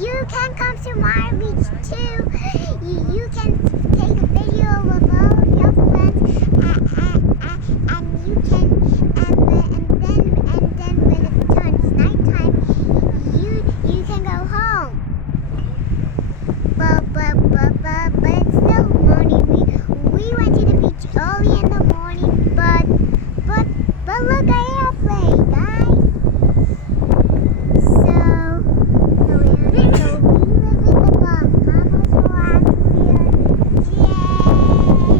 you can come to my beach too. You can take a video of all of your friends, and you can, and then when it turns nighttime, you can go home. But it's still morning. We went to the beach early in the morning, but look, I airplane, guys. So we live in the Bahamas last year. Yay!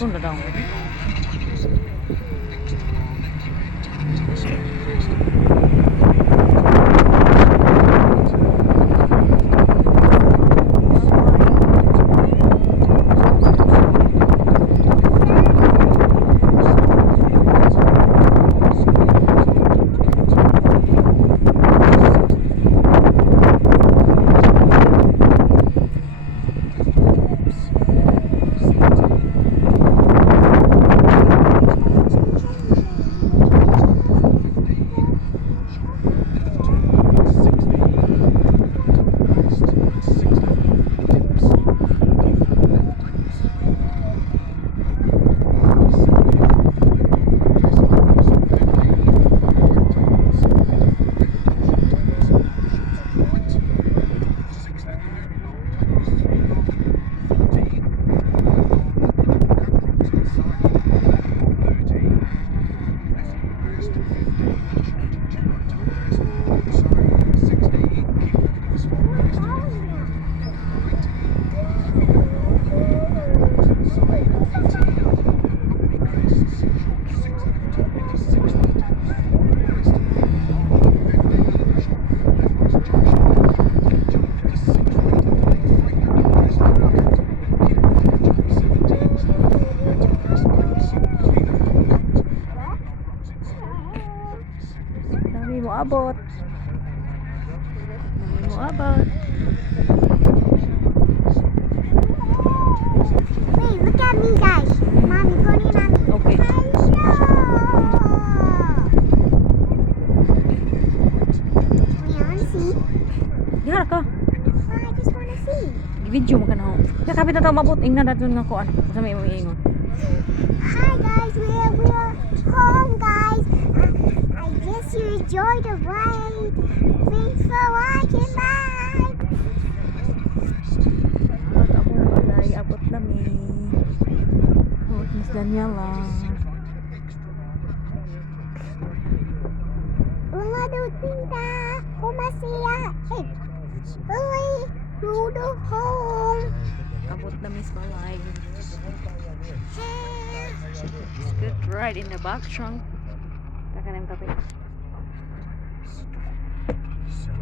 Ito na daw. Dami mo abot. Dami mo abot. Wait, look at me, guys. Mommy, pointing at me. Okay. Hello. We want to see. Dihara ka. I just want to see. Video mo ka na ho. Kaya kapit na tayo mabot. Ingnan natin nga ko ano. Sa may ingon. Hi, guys. We're home, guys. I guess you enjoyed the ride. Thanks for watching. Bye. Abot nami. Oh, Miss Daniela. Mga dutinda. Kumasiya. Uy, Rudo home. Abot na Miss Malay. It's good ride in the back trunk. Taka na yung kape.